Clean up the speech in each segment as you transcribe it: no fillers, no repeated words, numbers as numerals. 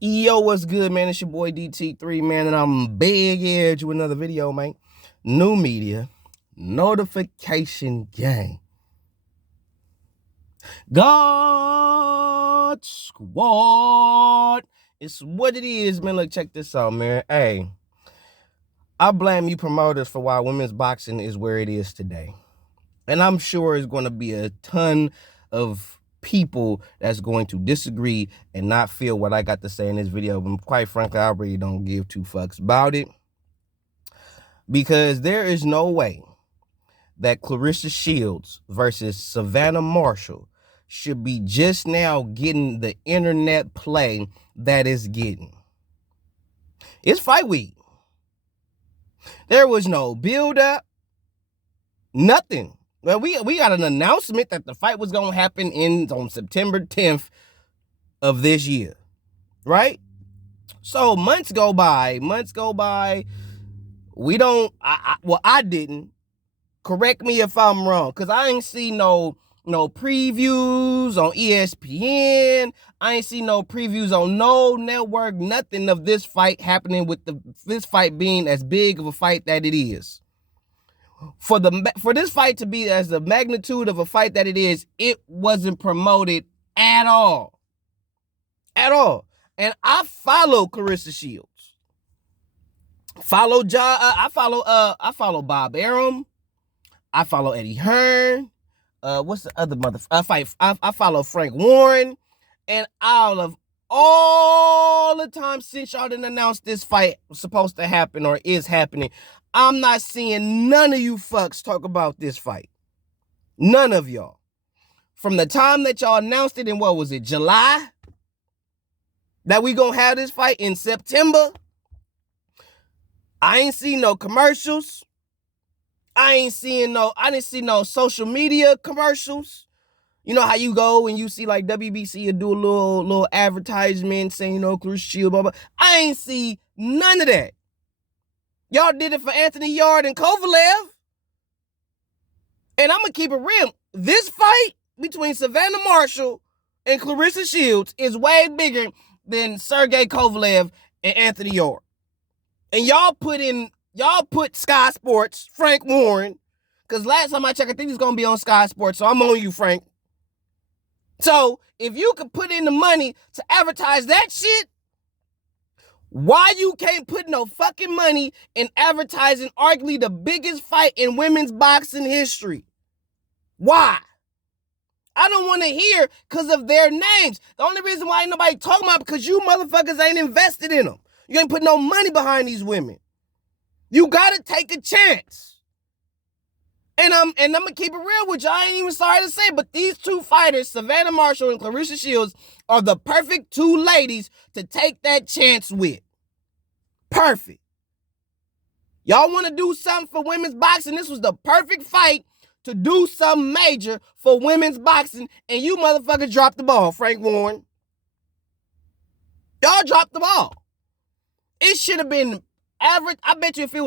Yo, what's good, man? It's your boy DT3, man, and I'm big edge with another video, man. New media, notification gang. God Squad. It's what it is, man. Look, check this out, man. Hey, I blame you promoters for why women's boxing is where it is today. And I'm sure it's going to be a ton of people that's going to disagree and not feel what I got to say in this video. But quite frankly, I really don't give two fucks about it. Because there is no way that Clarissa Shields versus Savannah Marshall should be just now getting the internet play that it's getting. It's fight week. There was no build-up, nothing. Well, we got an announcement that the fight was going to happen on September 10th of this year, right? So months go by. We don't, I didn't. Correct me if I'm wrong, because I ain't see no previews on ESPN. I ain't see no previews on no network, nothing of this fight happening with this fight being as big of a fight that it is. For this fight to be as the magnitude of a fight that it is, it wasn't promoted at all. At all. And I follow Clarissa Shields. I follow Bob Arum. I follow Eddie Hearn. What's the other motherfucker? I follow Frank Warren. And all the time since y'all didn't announce this fight was supposed to happen or is happening, I'm not seeing none of you fucks talk about this fight. None of y'all. From the time that y'all announced it in, what was it, July? That we gonna have this fight in September? I ain't seen no commercials. I didn't see no social media commercials. You know how you go and you see like WBC do a little advertisement saying, Clarissa Shields, blah, blah. I ain't see none of that. Y'all did it for Anthony Yarde and Kovalev. And I'm going to keep it real. This fight between Savannah Marshall and Clarissa Shields is way bigger than Sergey Kovalev and Anthony Yarde. And y'all put Sky Sports, Frank Warren, because last time I checked, I think he's going to be on Sky Sports, so I'm on you, Frank. So if you could put in the money to advertise that shit, why you can't put no fucking money in advertising arguably the biggest fight in women's boxing history? Why? I don't want to hear because of their names. The only reason why ain't nobody talking about it because you motherfuckers ain't invested in them. You ain't put no money behind these women. You gotta take a chance. And I'm gonna keep it real with you. I ain't even sorry to say, but these two fighters, Savannah Marshall and Clarissa Shields, are the perfect two ladies to take that chance with. Perfect. Y'all want to do something for women's boxing? This was the perfect fight to do something major for women's boxing, and you motherfuckers dropped the ball, Frank Warren. Y'all dropped the ball. It should have been average. I bet you if it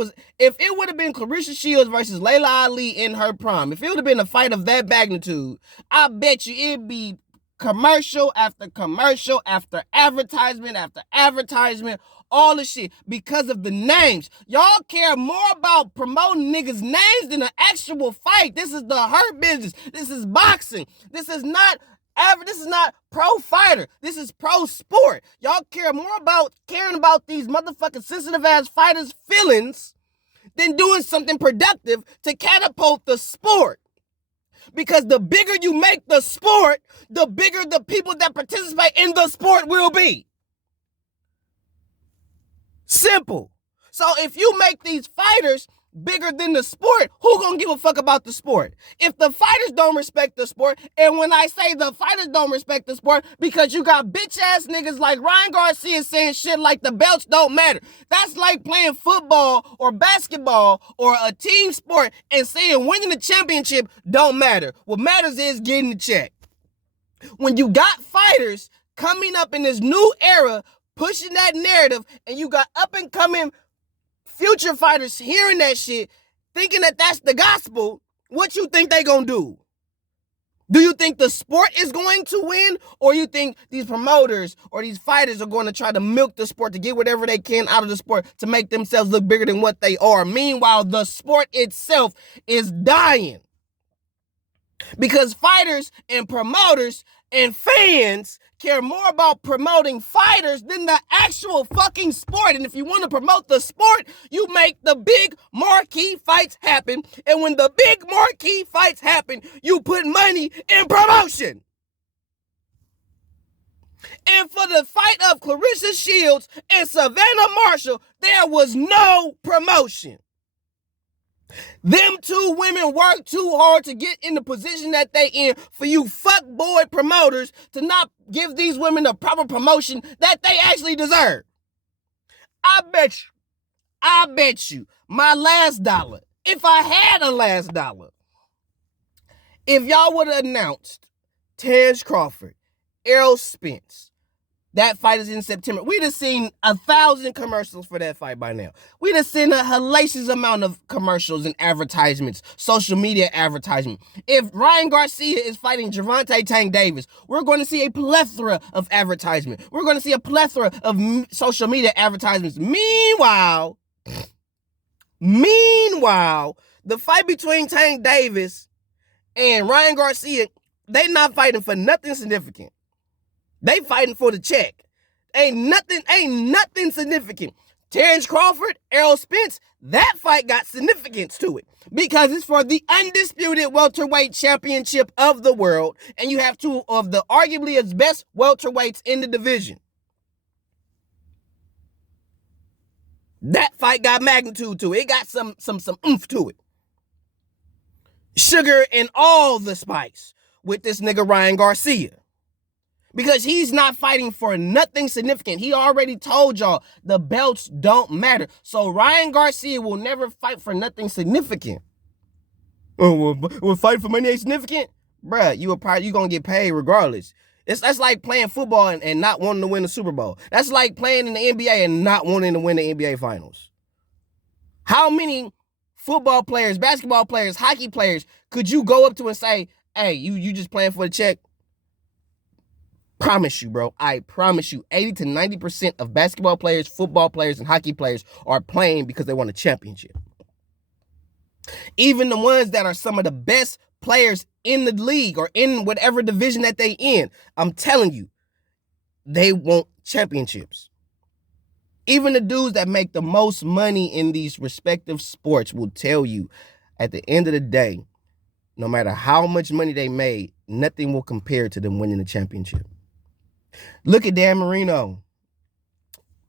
would have been Clarissa Shields versus Layla Ali in her prime, if it would have been a fight of that magnitude, I bet you it'd be commercial after commercial after advertisement after advertisement, all the shit because of the names. Y'all care more about promoting niggas' names than an actual fight. This is the hurt business. This is boxing. This is not pro fighter. This is pro sport. Y'all care more about caring about these motherfucking sensitive ass fighters' feelings than doing something productive to catapult the sport. Because the bigger you make the sport, the bigger the people that participate in the sport will be. Simple. So if you make these fighters bigger than the sport, who gonna give a fuck about the sport? If the fighters don't respect the sport, and when I say the fighters don't respect the sport, because you got bitch ass niggas like Ryan Garcia saying shit like the belts don't matter. That's like playing football or basketball or a team sport and saying winning the championship don't matter. What matters is getting the check. When you got fighters coming up in this new era pushing that narrative, and you got up and coming future fighters hearing that shit, thinking that that's the gospel, what you think they gonna do? Do you think the sport is going to win, or you think these promoters or these fighters are going to try to milk the sport to get whatever they can out of the sport to make themselves look bigger than what they are? Meanwhile, the sport itself is dying because fighters and promoters and fans care more about promoting fighters than the actual fucking sport. And if you want to promote the sport, you make the big marquee fights happen. And when the big marquee fights happen, you put money in promotion. And for the fight of Clarissa Shields and Savannah Marshall, there was no promotion. Them two women worked too hard to get in the position that they in for you fuckboy promoters to not give these women the proper promotion that they actually deserve. I bet you, my last dollar, if I had a last dollar, if y'all would have announced Terrence Crawford, Errol Spence, that fight is in September, we'd have seen 1,000 commercials for that fight by now. We'd have seen a hellacious amount of commercials and advertisements, social media advertisement. If Ryan Garcia is fighting Gervonta Tank Davis, we're going to see a plethora of advertisement. We're going to see a plethora of social media advertisements. Meanwhile, the fight between Tank Davis and Ryan Garcia, they not fighting for nothing significant. They fighting for the check. Ain't nothing significant. Terrence Crawford, Errol Spence, that fight got significance to it because it's for the undisputed welterweight championship of the world, and you have two of the arguably as best welterweights in the division. That fight got magnitude to it. It got some oomph to it. Sugar and all the spice with this nigga Ryan Garcia. Because he's not fighting for nothing significant. He already told y'all the belts don't matter. So Ryan Garcia will never fight for nothing significant. Oh, well, fight for money ain't significant? Bruh, you gonna get paid regardless. That's like playing football and not wanting to win the Super Bowl. That's like playing in the NBA and not wanting to win the NBA Finals. How many football players, basketball players, hockey players could you go up to and say, hey, you just playing for the check? Promise you, bro. I promise you, 80 to 90% of basketball players, football players, and hockey players are playing because they want a championship. Even the ones that are some of the best players in the league or in whatever division that they in, I'm telling you, they want championships. Even the dudes that make the most money in these respective sports will tell you, at the end of the day, no matter how much money they made, nothing will compare to them winning the championship. Look at Dan Marino,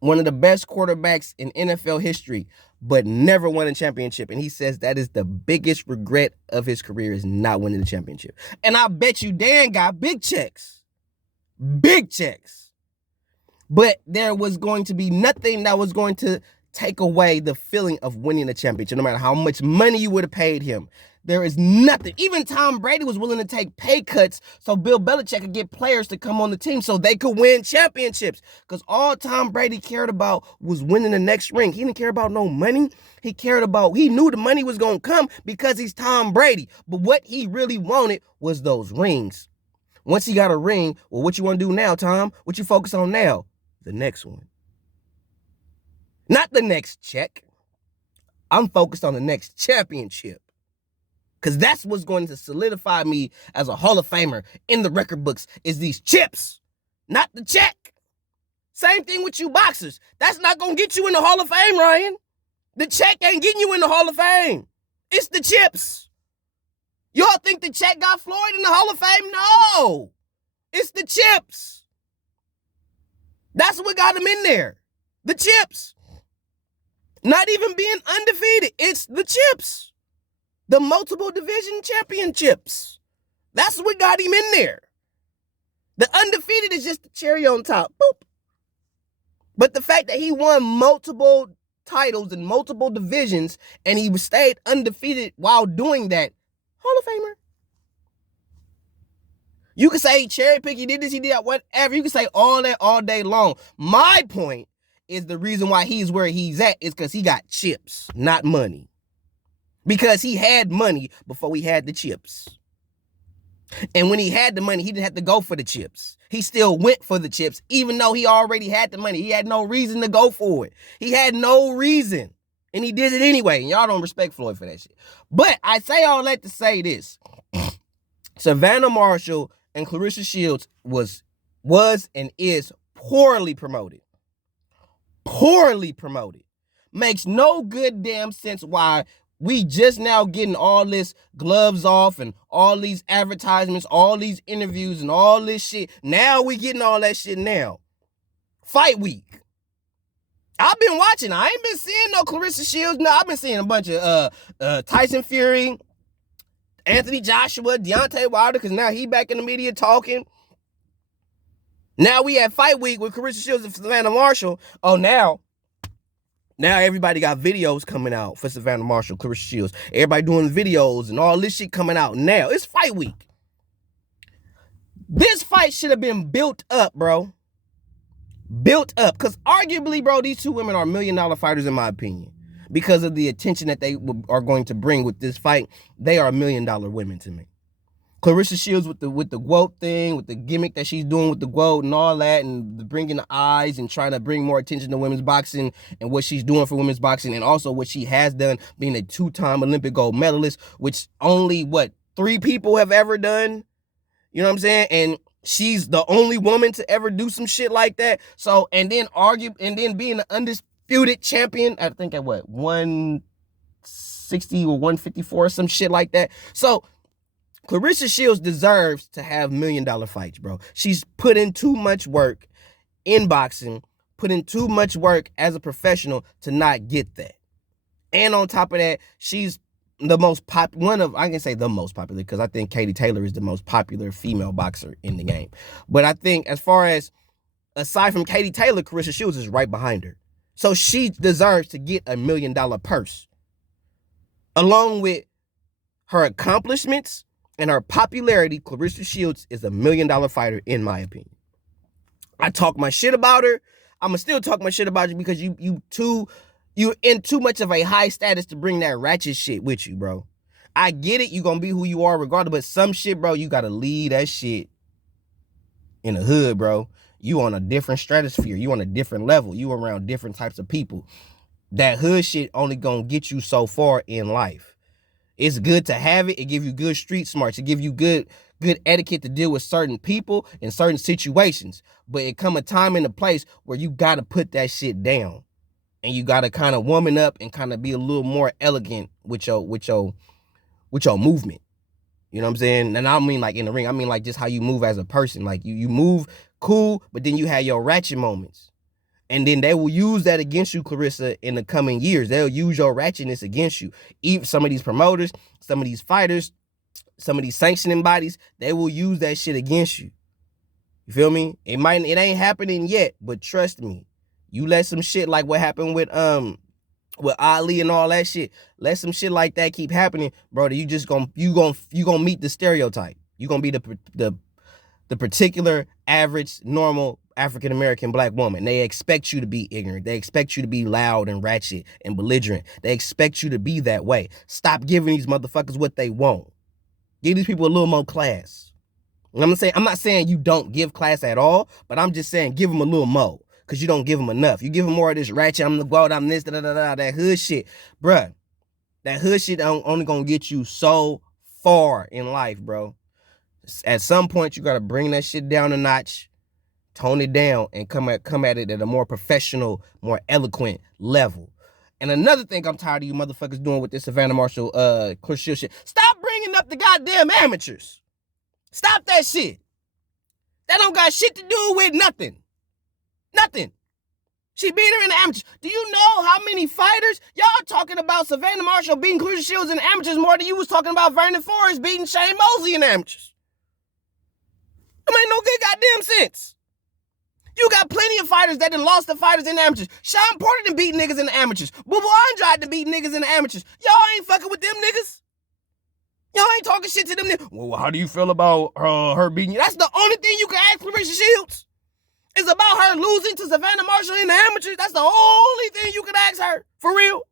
one of the best quarterbacks in NFL history, but never won a championship. And he says that is the biggest regret of his career is not winning the championship. And I bet you Dan got big checks. Big checks. But there was going to be nothing that was going to take away the feeling of winning the championship, no matter how much money you would have paid him. There is nothing. Even Tom Brady was willing to take pay cuts so Bill Belichick could get players to come on the team so they could win championships. Because all Tom Brady cared about was winning the next ring. He didn't care about no money. He knew the money was going to come because he's Tom Brady. But what he really wanted was those rings. Once he got a ring, well, what you want to do now, Tom? What you focus on now? The next one. Not the next check. I'm focused on the next championship. Because that's what's going to solidify me as a Hall of Famer in the record books is these chips, not the check. Same thing with you boxers. That's not going to get you in the Hall of Fame, Ryan. The check ain't getting you in the Hall of Fame. It's the chips. Y'all think the check got Floyd in the Hall of Fame? No. It's the chips. That's what got him in there. The chips. Not even being undefeated. It's the chips. The multiple division championships. That's what got him in there. The undefeated is just the cherry on top. Boop. But the fact that he won multiple titles in multiple divisions and he stayed undefeated while doing that, Hall of Famer. You can say cherry pick, he did this, he did that, whatever. You can say all that all day long. My point is the reason why he's where he's at is because he got chips, not money. Because he had money before he had the chips. And when he had the money, he didn't have to go for the chips. He still went for the chips, even though he already had the money. He had no reason to go for it. He had no reason. And he did it anyway. And y'all don't respect Floyd for that shit. But I say all that to say this. Savannah Marshall and Clarissa Shields was and is poorly promoted. Poorly promoted. Makes no good damn sense why we just now getting all this gloves off and all these advertisements, all these interviews and all this shit. Now we getting all that shit now. Fight week. I've been watching. I ain't been seeing no Clarissa Shields. No, I've been seeing a bunch of Tyson Fury, Anthony Joshua, Deontay Wilder, because now he back in the media talking. Now we at fight week with Clarissa Shields and Savannah Marshall. Oh, now everybody got videos coming out for Savannah Marshall, Clarissa Shields. Everybody doing videos and all this shit coming out now. It's fight week. This fight should have been built up, bro. Built up. Because arguably, bro, these two women are $1 million fighters in my opinion. Because of the attention that they are going to bring with this fight, they are $1 million women to me. Clarissa Shields with the GWOAT thing, with the gimmick that she's doing with the GWOAT and all that, and bringing the eyes and trying to bring more attention to women's boxing and what she's doing for women's boxing, and also what she has done, being a 2-time Olympic gold medalist, which only, 3 people have ever done? You know what I'm saying? And she's the only woman to ever do some shit like that. So, and then being an undisputed champion, I think at 160 or 154 or some shit like that. So, Clarissa Shields deserves to have $1 million fights, bro. She's put in too much work in boxing, put in too much work as a professional to not get that. And on top of that, she's the most I can say the most popular, because I think Katie Taylor is the most popular female boxer in the game. But I think as far as, aside from Katie Taylor, Clarissa Shields is right behind her. So she deserves to get $1 million purse. Along with her accomplishments and her popularity, Clarissa Shields is $1 million fighter in my opinion. I talk my shit about her. I'ma still talk my shit about you because you're in too much of a high status to bring that ratchet shit with you, bro. I get it. You gonna be who you are regardless, but some shit, bro, you gotta leave that shit in the hood, bro. You on a different stratosphere. You on a different level. You around different types of people. That hood shit only gonna get you so far in life. It's good to have it. It give you good street smarts. It give you good etiquette to deal with certain people in certain situations. But it come a time and a place where you got to put that shit down. And you got to kind of woman up and kind of be a little more elegant with your movement. You know what I'm saying? And I don't mean like in the ring. I mean like just how you move as a person. Like you move cool, but then you have your ratchet moments. And then they will use that against you, Clarissa, in the coming years. They'll use your ratchetness against you. Even some of these promoters, some of these fighters, some of these sanctioning bodies, they will use that shit against you. You feel me? It ain't happening yet, but trust me. You let some shit like what happened with Ali and all that shit. Let some shit like that keep happening, brother. You gonna meet the stereotype. You gonna be the particular average normal African-American black woman. They expect you to be ignorant. They expect you to be loud and ratchet and belligerent. They expect you to be that way. Stop giving these motherfuckers what they want. Give these people a little more class. You know what I'm not saying you don't give class at all, but I'm just saying give them a little more, because you don't give them enough. You give them more of this ratchet, I'm the GWOAT, I'm this, that hood shit. Bruh, that hood shit only gonna get you so far in life, bro. At some point, you gotta bring that shit down a notch, tone it down, and come at it at a more professional, more eloquent level. And another thing I'm tired of you motherfuckers doing with this Savannah Marshall, Clarissa Shields shit. Stop bringing up the goddamn amateurs. Stop that shit. That don't got shit to do with nothing. Nothing. She beat her in the amateurs. Do you know how many fighters? Y'all talking about Savannah Marshall beating Clarissa Shields in the amateurs more than you was talking about Vernon Forrest beating Shane Mosley in the amateurs. That ain't no good goddamn sense. You got plenty of fighters that done lost to fighters in the amateurs. Sean Porter done beat niggas in the amateurs. Boo Boo Andrade done beat niggas in the amateurs. Y'all ain't fucking with them niggas. Y'all ain't talking shit to them niggas. Well, how do you feel about her beating you? That's the only thing you can ask Clarissa Shields. It's about her losing to Savannah Marshall in the amateurs. That's the only thing you can ask her. For real.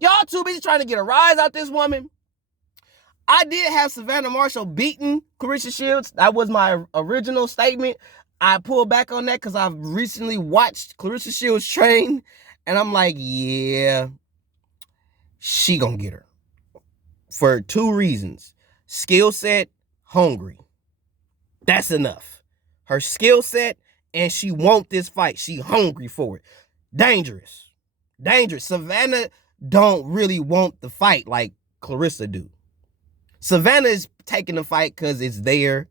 Y'all too busy trying to get a rise out this woman. I did have Savannah Marshall beating Clarissa Shields. That was my original statement. I pulled back on that because I've recently watched Clarissa Shields train, and I'm like, yeah, she gonna get her. For 2 reasons. Skill set, hungry. That's enough. Her skill set, and she want this fight. She hungry for it. Dangerous. Savannah don't really want the fight like Clarissa do. Savannah is taking the fight because it's there.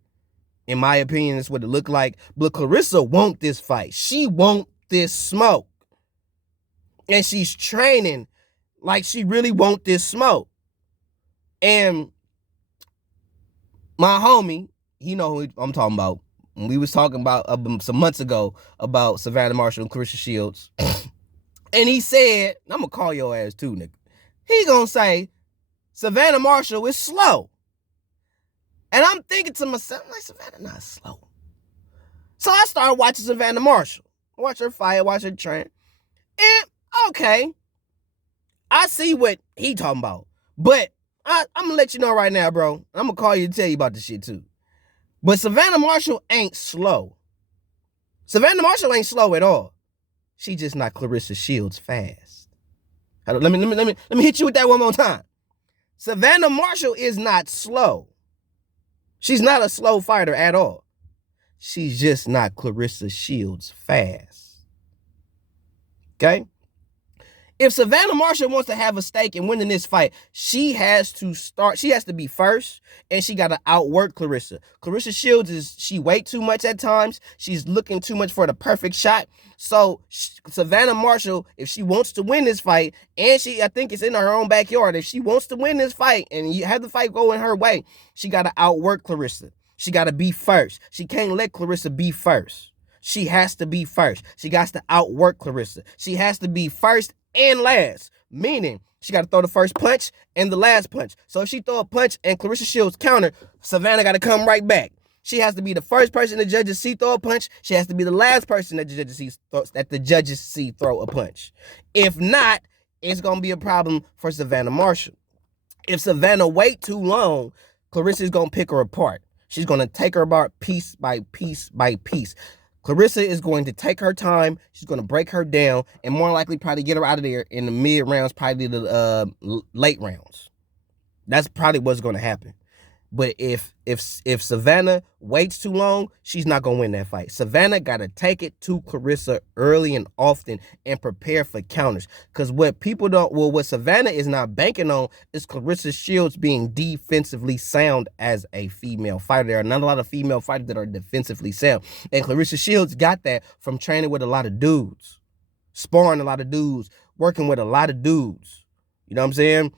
In my opinion, that's what it looked like. But Clarissa want this fight. She want this smoke. And she's training like she really want this smoke. And my homie, he know who I'm talking about. When we was talking about some months ago about Savannah Marshall and Clarissa Shields. And he said, I'm going to call your ass too, nigga. He going to say, Savannah Marshall is slow. And I'm thinking to myself, like, Savannah not slow. So I started watching Savannah Marshall. I watch her fight, watch her train. And, okay, I see what he talking about. But I'm going to let you know right now, bro. I'm going to call you to tell you about this shit too. But Savannah Marshall ain't slow. Savannah Marshall ain't slow at all. She just not Clarissa Shields fast. Let me hit you with that one more time. Savannah Marshall is not slow. She's not a slow fighter at all. She's just not Clarissa Shields fast. Okay? If Savannah Marshall wants to have a stake in winning this fight, she has to be first, and she got to outwork Clarissa. Clarissa Shields she weight too much at times. She's looking too much for the perfect shot. So Savannah Marshall, if she wants to win this fight, and I think it's in her own backyard, if she wants to win this fight and you have the fight go in her way, she got to outwork Clarissa. She got to be first. She can't let Clarissa be first. She has to be first. She got to outwork Clarissa. She has to be first and last, meaning she got to throw the first punch and the last punch. So if she throw a punch and Clarissa Shields counter, Savannah got to come right back. She has to be the first person the judges see throw a punch. She has to be the last person that the judges see throw a punch. If not, it's going to be a problem for Savannah Marshall. If Savannah wait too long, Clarissa's going to pick her apart. She's going to take her apart piece by piece by piece. Clarissa is going to take her time. She's going to break her down and more likely probably get her out of there in the mid rounds, probably the late rounds. That's probably what's going to happen. But if Savannah waits too long, she's not going to win that fight. Savannah got to take it to Clarissa early and often and prepare for counters. Because what Savannah is not banking on is Clarissa Shields being defensively sound as a female fighter. There are not a lot of female fighters that are defensively sound. And Clarissa Shields got that from training with a lot of dudes, sparring a lot of dudes, working with a lot of dudes. You know what I'm saying?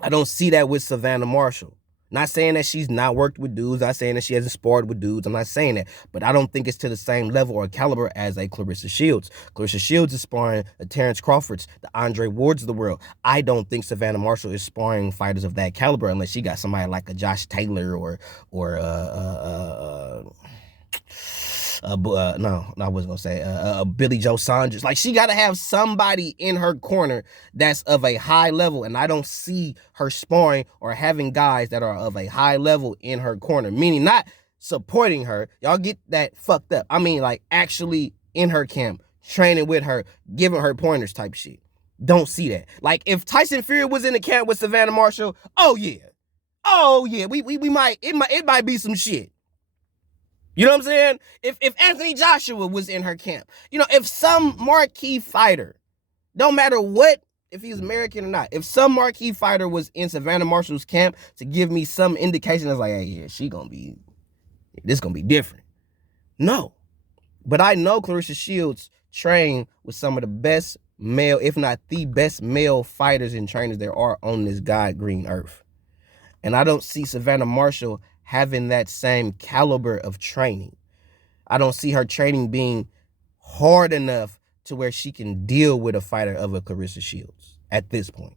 I don't see that with Savannah Marshall. Not saying that she's not worked with dudes. Not saying that she hasn't sparred with dudes. I'm not saying that. But I don't think it's to the same level or caliber as a Clarissa Shields. Clarissa Shields is sparring the Terrence Crawfords, the Andre Wards of the world. I don't think Savannah Marshall is sparring fighters of that caliber unless she got somebody like a Josh Taylor or Billy Joe Saunders. Like, she got to have somebody in her corner that's of a high level, and I don't see her sparring or having guys that are of a high level in her corner, meaning not supporting her. Y'all get that fucked up. I mean, like, actually in her camp, training with her, giving her pointers type shit. Don't see that. Like, if Tyson Fury was in the camp with Savannah Marshall, oh yeah, we might, it might be some shit. You know what I'm saying? If Anthony Joshua was in her camp, you know, if some marquee fighter, don't matter what, if he's American or not, if some marquee fighter was in Savannah Marshall's camp to give me some indication, I was like, hey, yeah, this gonna be different. No. But I know Clarissa Shields trained with some of the best male, if not the best male fighters and trainers there are on this God green earth. And I don't see Savannah Marshall having that same caliber of training. I don't see her training being hard enough to where she can deal with a fighter of a Clarissa Shields at this point.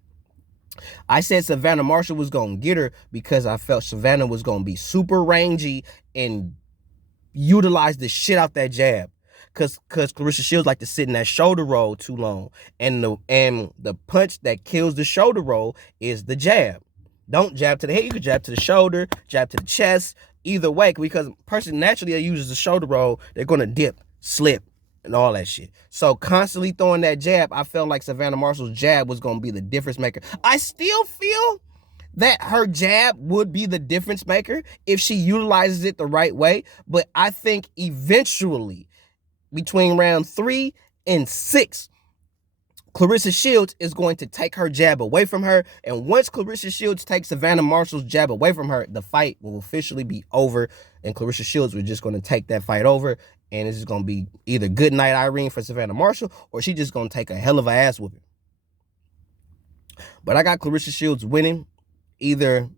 I said Savannah Marshall was going to get her because I felt Savannah was going to be super rangy and utilize the shit out that jab. Because Clarissa Shields like to sit in that shoulder roll too long. And the punch that kills the shoulder roll is the jab. Don't jab to the head. You could jab to the shoulder, jab to the chest, either way, because a person naturally that uses the shoulder roll, they're going to dip, slip, and all that shit. So constantly throwing that jab, I felt like Savannah Marshall's jab was going to be the difference maker. I still feel that her jab would be the difference maker if she utilizes it the right way. But I think eventually, between round 3 and 6, Clarissa Shields is going to take her jab away from her. And once Clarissa Shields takes Savannah Marshall's jab away from her, the fight will officially be over. And Clarissa Shields was just going to take that fight over. And it's just going to be either good night Irene for Savannah Marshall, or she's just going to take a hell of a ass whooping. But I got Clarissa Shields winning. Either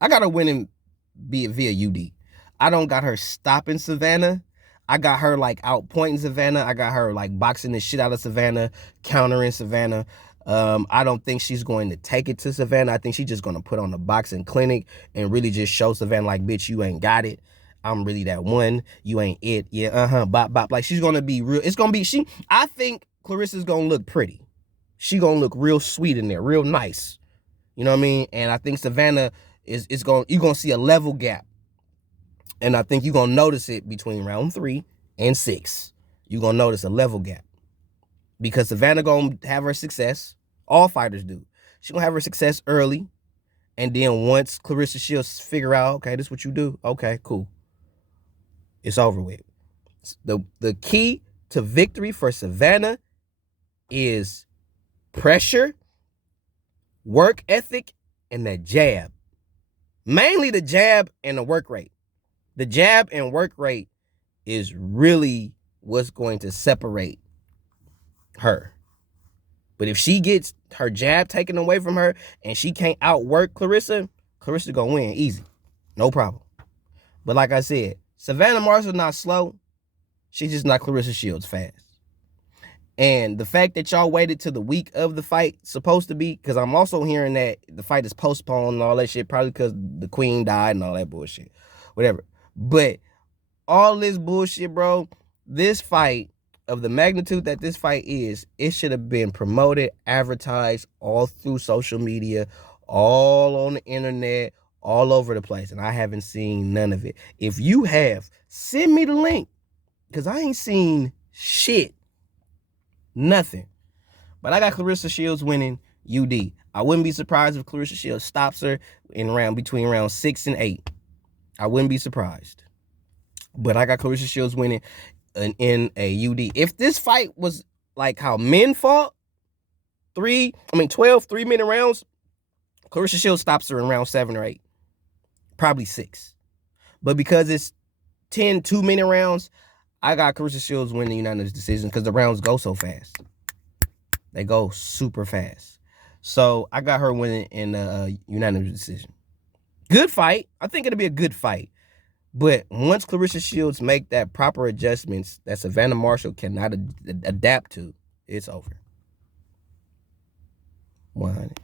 I got her winning via UD. I don't got her stopping Savannah. I got her like outpointing Savannah. I got her like boxing the shit out of Savannah, countering Savannah. I don't think she's going to take it to Savannah. I think she's just going to put on a boxing clinic and really just show Savannah like, bitch, you ain't got it. I'm really that one. You ain't it. Yeah, bop, bop. Like, she's going to be real. It's going to be, I think Clarissa's going to look pretty. She going to look real sweet in there, real nice. You know what I mean? And I think Savannah you're going to see a level gap. And I think you're going to notice it between round 3 and 6. You're going to notice a level gap. Because Savannah going to have her success. All fighters do. She's going to have her success early. And then once Clarissa Shields figure out, okay, this is what you do. Okay, cool. It's over with. The key to victory for Savannah is pressure, work ethic, and that jab. Mainly the jab and the work rate. The jab and work rate is really what's going to separate her. But if she gets her jab taken away from her and she can't outwork Clarissa's going to win easy. No problem. But like I said, Savannah Marshall's not slow. She's just not Clarissa Shields fast. And the fact that y'all waited till the week of the fight, supposed to be, because I'm also hearing that the fight is postponed and all that shit, probably because the queen died and all that bullshit. Whatever. But all this bullshit, bro, this fight, of the magnitude that this fight is, it should have been promoted, advertised all through social media, all on the internet, all over the place. And I haven't seen none of it. If you have, send me the link, because I ain't seen shit. Nothing. But I got Clarissa Shields winning UD. I wouldn't be surprised if Clarissa Shields stops her between round 6 and 8. I wouldn't be surprised. But I got Clarissa Shields winning in a UD. If this fight was like how men fought, 12 3-minute rounds, Clarissa Shields stops her in round 7 or 8. Probably 6. But because it's 10 2-minute rounds, I got Clarissa Shields winning the unanimous decision because the rounds go so fast. They go super fast. So I got her winning in a unanimous decision. Good fight. I think it'll be a good fight. But once Clarissa Shields make that proper adjustments that Savannah Marshall cannot adapt to, it's over. 100.